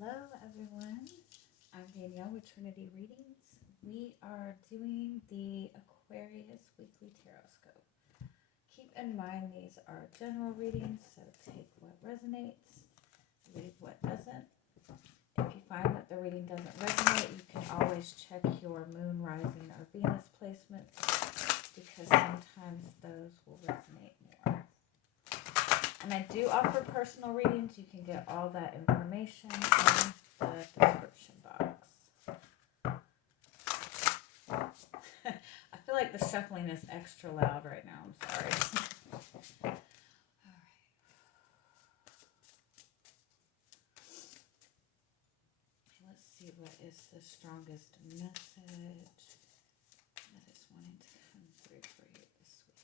Hello, everyone. I'm Danielle with Trinity Readings. We are doing the Aquarius Weekly Tarotscope. Keep in mind these are general readings, so take what resonates, leave what doesn't. If you find that the reading doesn't resonate, you can always check your moon, rising, or Venus placements because sometimes those will resonate more. And I do offer personal readings. You can get all that information in the description box. I feel like the shuffling is extra loud right now. I'm sorry. All right. Let's see what is the strongest message that is wanting to come through for you this week.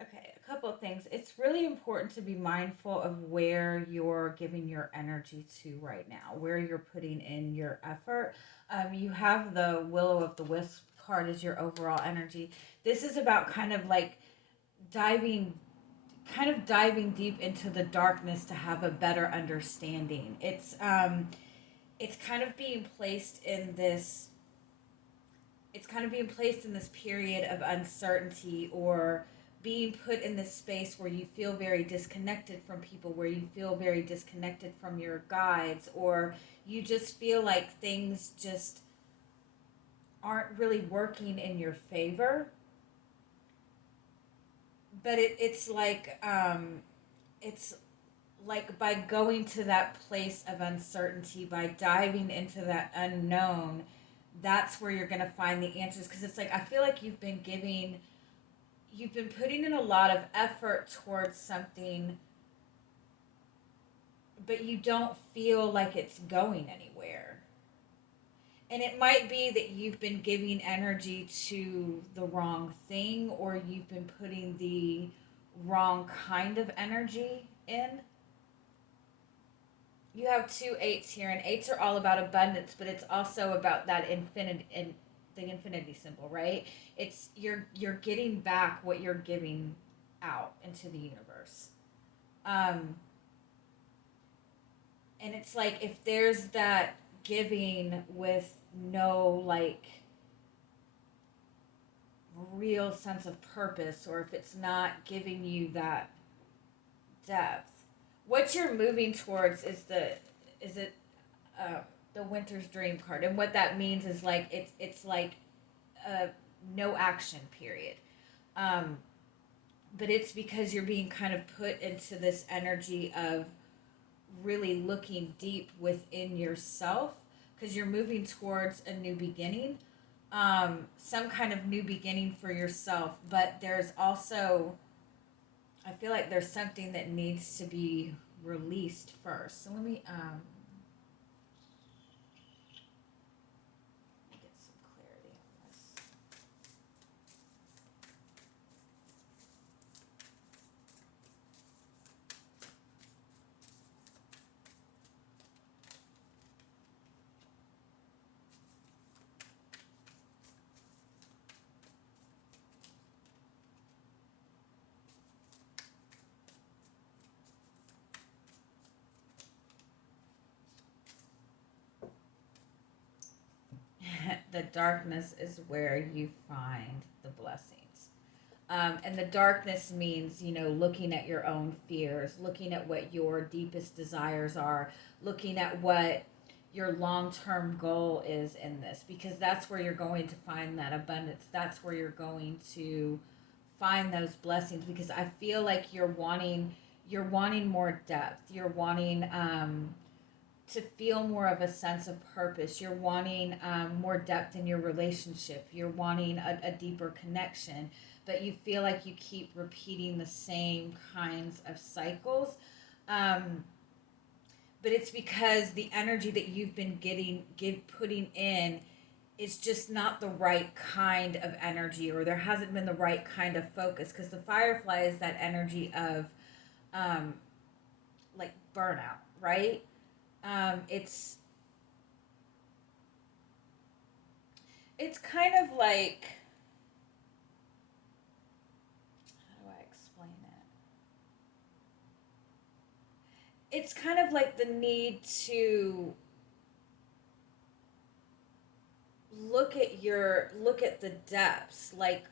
Okay, a couple of things. It's really important to be mindful of where you're giving your energy to right now, where you're putting in your effort. You have the Willow of the Wisp card as your overall energy. This is about diving diving deep into the darkness to have a better understanding. It's kind of being placed in this period of uncertainty, or being put in this space where you feel very disconnected from people, where you feel very disconnected from your guides, or you just feel like things just aren't really working in your favor. But it's like by going to that place of uncertainty, by diving into that unknown, that's where you're going to find the answers. Because it's like, I feel like you've been putting in a lot of effort towards something, but you don't feel like it's going anywhere. And it might be that you've been giving energy to the wrong thing, or you've been putting the wrong kind of energy in. You have two eights here, and eights are all about abundance, but it's also about that infinite and the infinity symbol, right? It's you're getting back what you're giving out into the universe. And it's like, if there's that giving with no real sense of purpose, or if it's not giving you that depth, what you're moving towards is it the Winter's Dream card, and what that means is like it's like a no action period. Um, but it's because you're being kind of put into this energy of really looking deep within yourself, because you're moving towards a new beginning, some kind of new beginning for yourself. But there's also, I feel like there's something that needs to be released first. So let me get some clarity on this. The darkness is where you find the blessings. And the darkness means, looking at your own fears, looking at what your deepest desires are, looking at what your long term goal is in this, because that's where you're going to find that abundance. That's where you're going to find those blessings, because I feel like you're wanting more depth. You're wanting to feel more of a sense of purpose. You're wanting more depth in your relationship. You're wanting a deeper connection, but you feel like you keep repeating the same kinds of cycles. But it's because the energy that you've been putting in is just not the right kind of energy, or there hasn't been the right kind of focus, because the firefly is that energy of like burnout, right? It's kind of like, how do I explain it? It's kind of like the need to look at the depths, like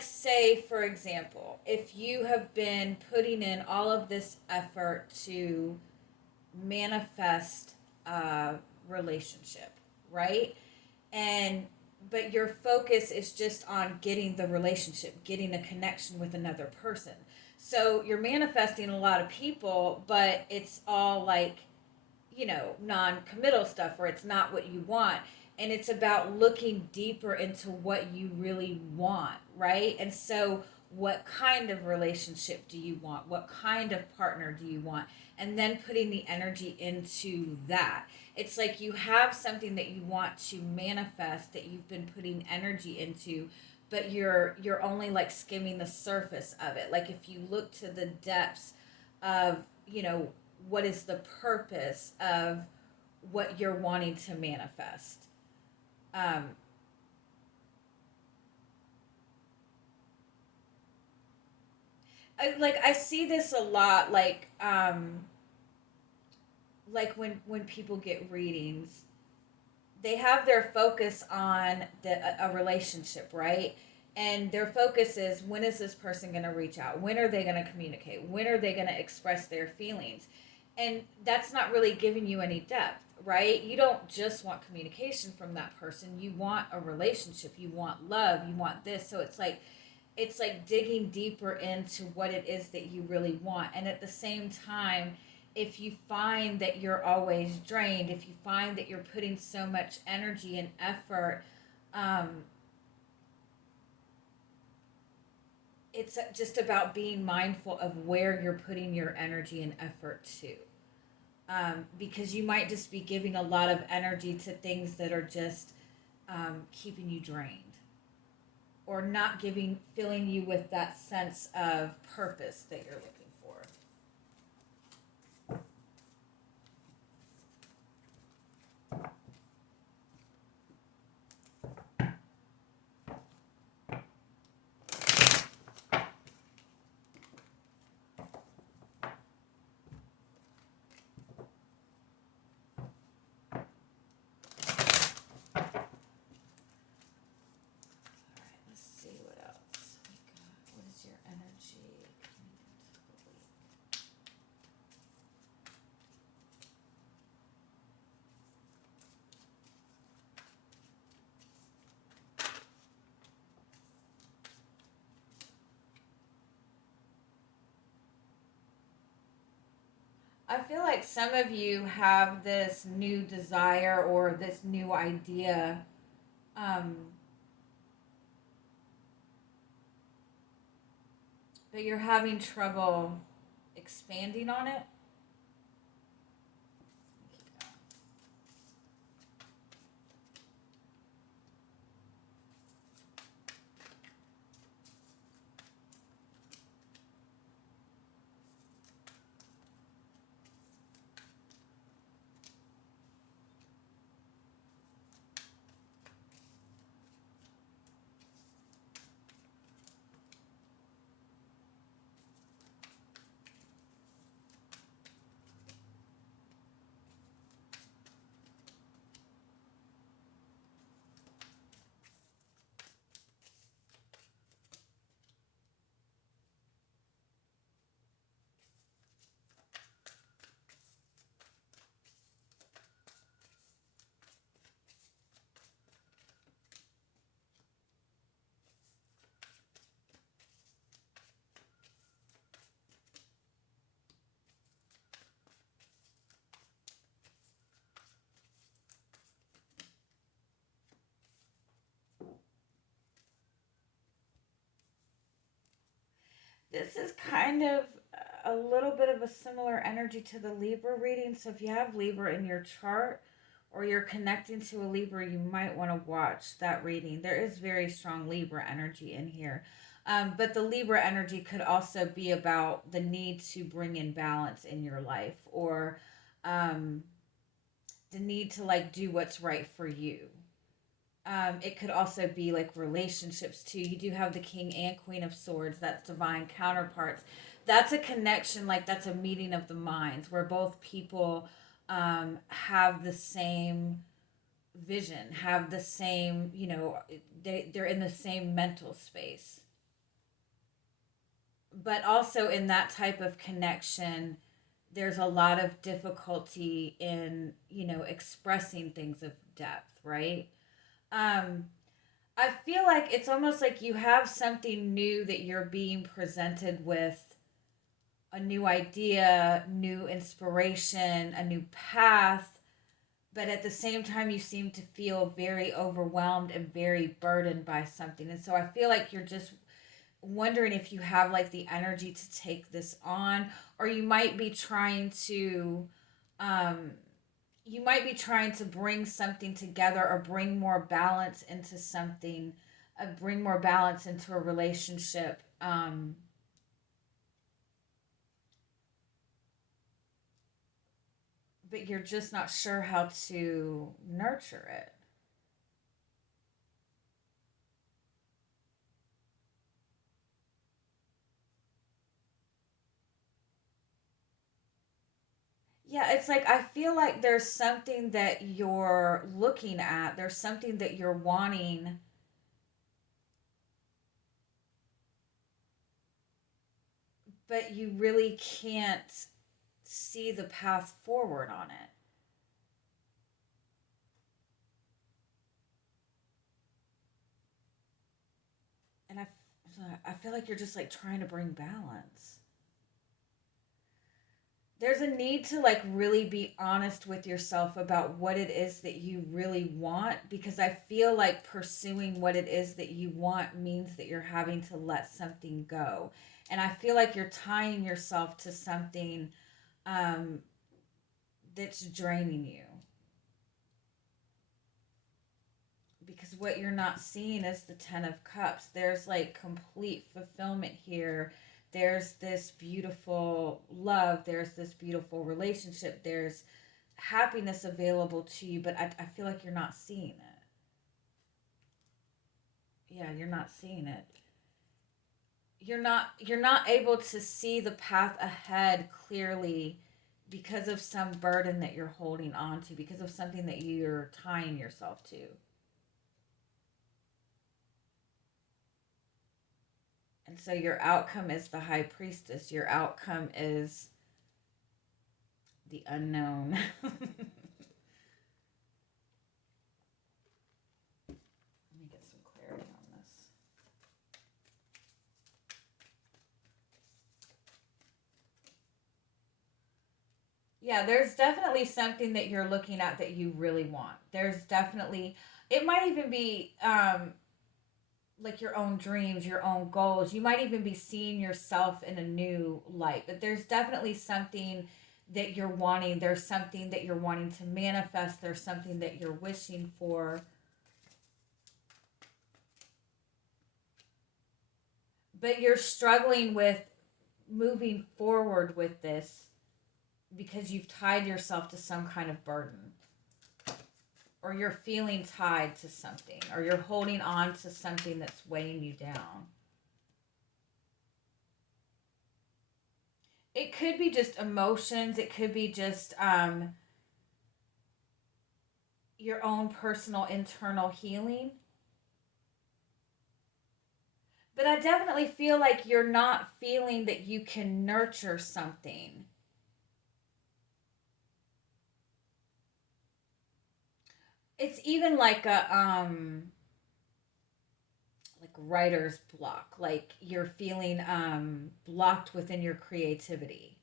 say for example, if you have been putting in all of this effort to manifest a relationship, right? And but your focus is just on getting the relationship, getting a connection with another person. So you're manifesting a lot of people, but it's all like, non-committal stuff, or it's not what you want. And it's about looking deeper into what you really want, right? And so what kind of relationship do you want? What kind of partner do you want? And then putting the energy into that. It's like you have something that you want to manifest that you've been putting energy into, but you're only like skimming the surface of it. Like if you look to the depths of, what is the purpose of what you're wanting to manifest. I see this a lot, like when people get readings, they have their focus on a relationship, right? And their focus is, when is this person going to reach out? When are they going to communicate? When are they going to express their feelings? And that's not really giving you any depth, right? You don't just want communication from that person. You want a relationship. You want love. You want this. So it's like digging deeper into what it is that you really want. And at the same time, if you find that you're always drained, if you find that you're putting so much energy and effort, it's just about being mindful of where you're putting your energy and effort to. Because you might just be giving a lot of energy to things that are just keeping you drained, or not filling you with that sense of purpose that you're looking for. I feel like some of you have this new desire or this new idea, um, but you're having trouble expanding on it. this is kind of a little bit of a similar energy to the Libra reading. So if you have Libra in your chart or you're connecting to a Libra, you might want to watch that reading. There is very strong Libra energy in here. But the Libra energy could also be about the need to bring in balance in your life, or um, the need to like do what's right for you. It could also be like relationships too. You do have the King and Queen of Swords. That's divine counterparts. That's a connection, like that's a meeting of the minds where both people have the same vision, have the same, they're in the same mental space. But also in that type of connection, there's a lot of difficulty in, expressing things of depth, right? Um, I feel like it's almost like you have something new that you're being presented with, a new idea, new inspiration, a new path, but at the same time you seem to feel very overwhelmed and very burdened by something. And so I feel like you're just wondering if you have like the energy to take this on, or you might be trying to um bring something together, or bring more balance into something, bring more balance into a relationship, but you're just not sure how to nurture it. Yeah, it's like I feel like there's something that you're looking at, there's something that you're wanting, but you really can't see the path forward on it. And I feel like you're just like trying to bring balance. There's a need to like really be honest with yourself about what it is that you really want, because I feel like pursuing what it is that you want means that you're having to let something go. And I feel like you're tying yourself to something um, that's draining you, because what you're not seeing is the 10 of cups. There's like complete fulfillment here. There's this beautiful love, there's this beautiful relationship, there's happiness available to you, but I feel like you're not seeing it. Yeah, you're not seeing it. You're not able to see the path ahead clearly, because of some burden that you're holding on to, because of something that you're tying yourself to. And so your outcome is the High Priestess. Your outcome is the unknown. Let me get some clarity on this. Yeah, there's definitely something that you're looking at that you really want. There's definitely, it might even be like your own dreams, your own goals. You might even be seeing yourself in a new light. But there's definitely something that you're wanting. There's something that you're wanting to manifest. There's something that you're wishing for. But you're struggling with moving forward with this because you've tied yourself to some kind of burden, or you're feeling tied to something, or you're holding on to something that's weighing you down. It could be just emotions, it could be just your own personal internal healing. But I definitely feel like you're not feeling that you can nurture something. It's even like writer's block, like you're feeling blocked within your creativity.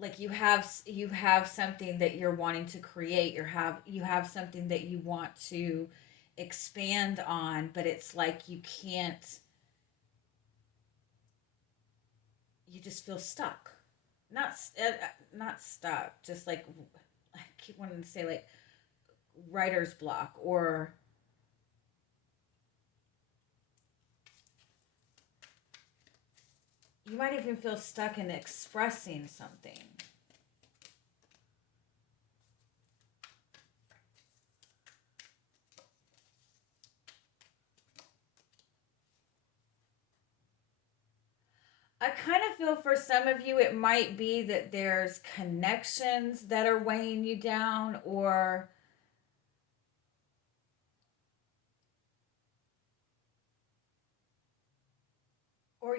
Like you have something that you're wanting to create, you have something that you want to expand on, but it's like you can't you just feel stuck. Not stuck, just like, I keep wanting to say like writer's block, or you might even feel stuck in expressing something. I kind of feel for some of you, it might be that there's connections that are weighing you down, or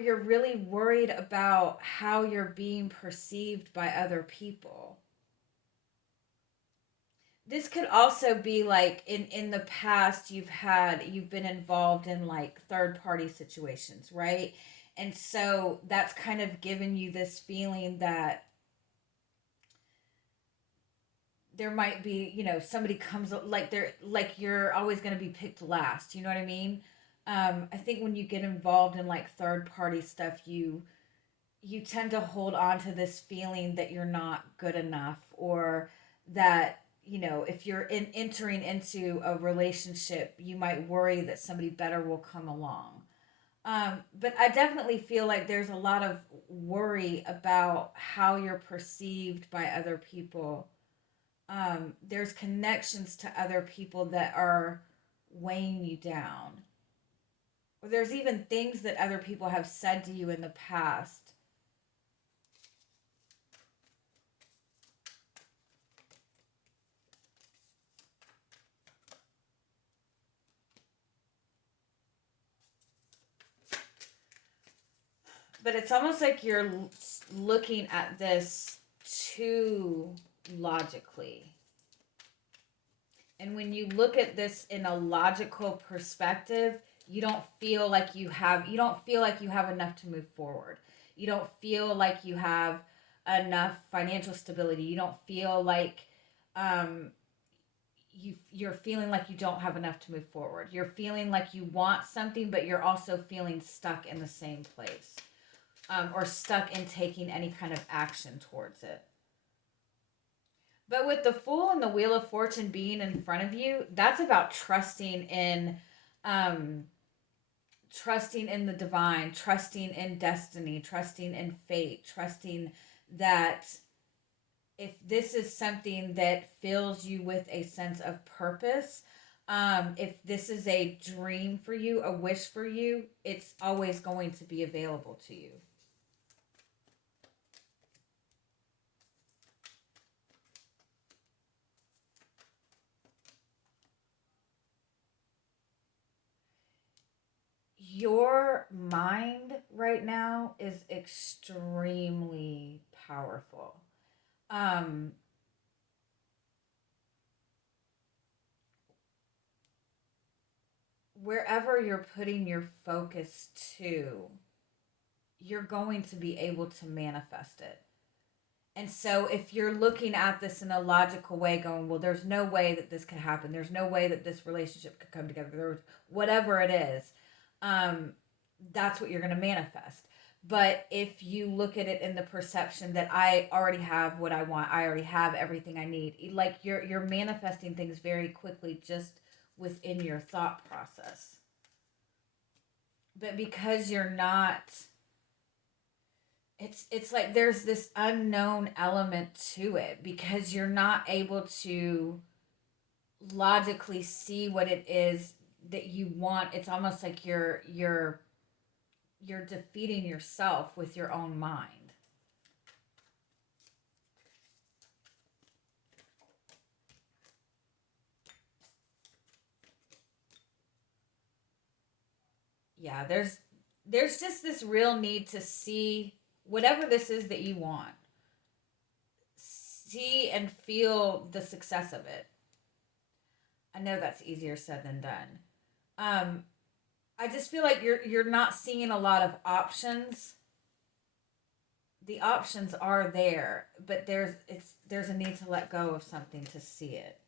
you're really worried about how you're being perceived by other people. This could also be like in the past you've been involved in like third party situations, right? And so that's kind of given you this feeling that there might be, somebody comes, like they're like you're always going to be picked last, you know what I mean? I think when you get involved in like third party stuff, you tend to hold on to this feeling that you're not good enough, or that, if you're entering into a relationship, you might worry that somebody better will come along. But I definitely feel like there's a lot of worry about how you're perceived by other people. There's connections to other people that are weighing you down. Or there's even things that other people have said to you in the past. But it's almost like you're looking at this too logically. And when you look at this in a logical perspective, you don't feel like you have enough to move forward. You don't feel like you have enough financial stability. You don't feel like um, you're feeling like you don't have enough to move forward. You're feeling like you want something, but you're also feeling stuck in the same place, or stuck in taking any kind of action towards it. But with the Fool and the Wheel of Fortune being in front of you, that's about um, trusting in the divine, trusting in destiny, trusting in fate, trusting that if this is something that fills you with a sense of purpose, if this is a dream for you, a wish for you, it's always going to be available to you. Your mind right now is extremely powerful. Um, Wherever you're putting your focus to, you're going to be able to manifest it. And so if you're looking at this in a logical way, going, well, there's no way that this could happen. There's no way that this relationship could come together. There's whatever it is, um, that's what you're going to manifest. But if you look at it in the perception that I already have what I want, I already have everything I need, like you're manifesting things very quickly just within your thought process. But because you're not, it's like there's this unknown element to it, because you're not able to logically see what it is that you want. It's almost like you're defeating yourself with your own mind. Yeah, there's just this real need to see whatever this is that you want. See and feel the success of it. I know that's easier said than done. I just feel like you're not seeing a lot of options. The options are there, but there's a need to let go of something to see it.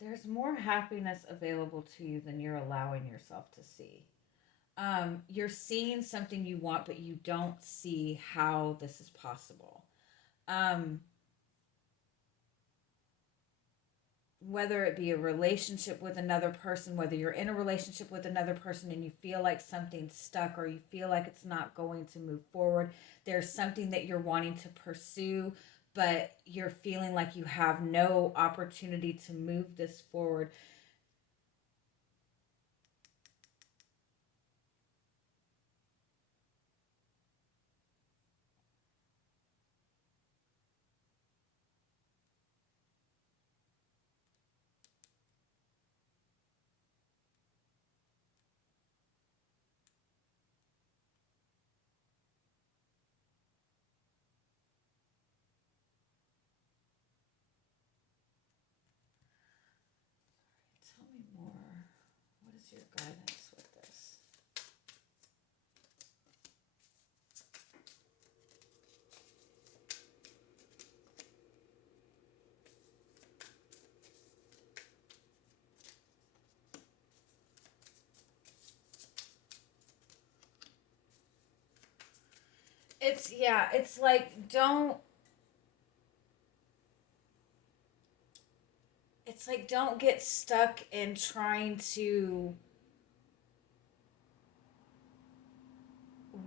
there's more happiness available to you than you're allowing yourself to see. You're seeing something you want, but you don't see how this is possible. Um, whether it be a relationship with another person, whether you're in a relationship with another person and you feel like something's stuck or you feel like it's not going to move forward, there's something that you're wanting to pursue, but you're feeling like you have no opportunity to move this forward. Tell me more. What is your guidance with this? It's like don't get stuck in trying to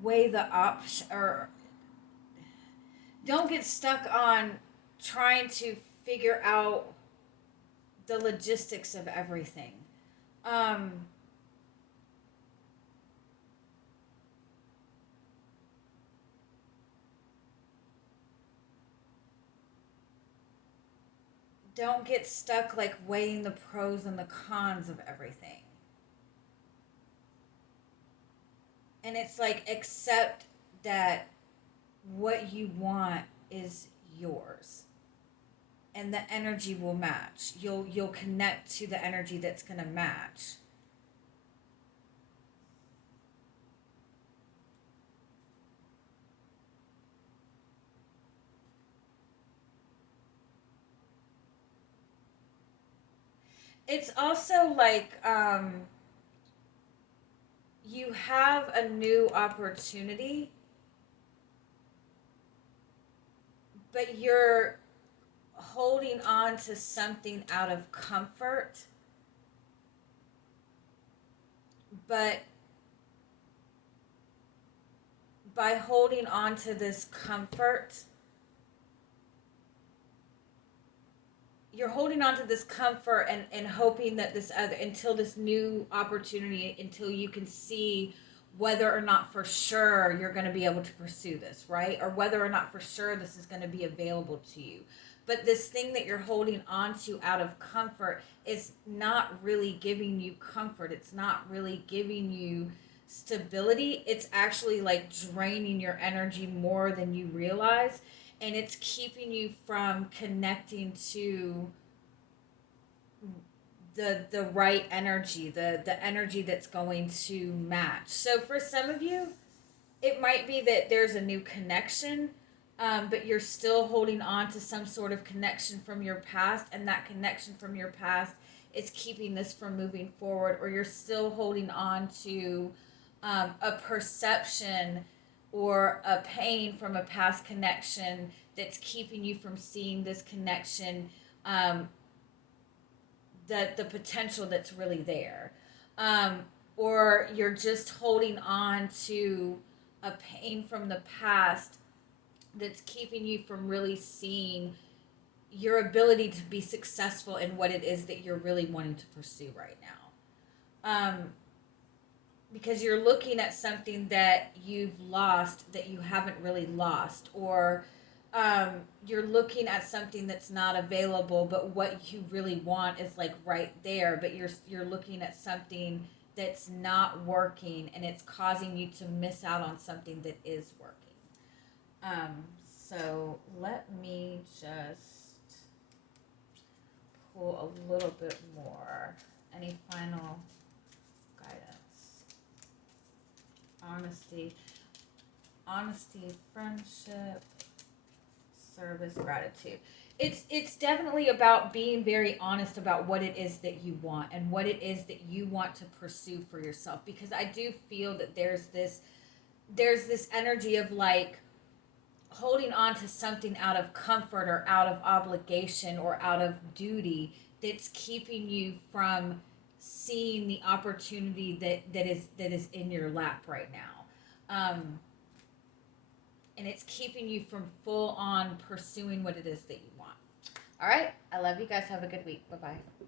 weigh the option, or don't get stuck on trying to figure out the logistics of everything. Um, don't get stuck like weighing the pros and the cons of everything. And it's like accept that what you want is yours. And the energy will match. You'll connect to the energy that's going to match. It's also like you have a new opportunity, but you're holding on to something out of comfort. But by holding on to this comfort, you're holding on to this comfort and hoping that this other, until this new opportunity, until you can see whether or not for sure you're going to be able to pursue this, right? Or whether or not for sure this is going to be available to you. But this thing that you're holding on to out of comfort is not really giving you comfort. It's not really giving you stability. It's actually like draining your energy more than you realize. And it's keeping you from connecting to the right energy, the energy that's going to match. So for some of you, it might be that there's a new connection, but you're still holding on to some sort of connection from your past, and that connection from your past is keeping this from moving forward, or you're still holding on to a perception or a pain from a past connection that's keeping you from seeing this connection, the potential that's really there. Um, or you're just holding on to a pain from the past that's keeping you from really seeing your ability to be successful in what it is that you're really wanting to pursue right now. Because you're looking at something that you've lost that you haven't really lost, or you're looking at something that's not available, but what you really want is like right there, but you're looking at something that's not working, and it's causing you to miss out on something that is working. So let me just pull a little bit more. Any final guidance? Honesty, friendship, Service, gratitude. It's definitely about being very honest about what it is that you want and what it is that you want to pursue for yourself, because I do feel that there's this energy of like holding on to something out of comfort or out of obligation or out of duty that's keeping you from seeing the opportunity that is in your lap right now. And it's keeping you from full on pursuing what it is that you want. All right. I love you guys. Have a good week. Bye bye.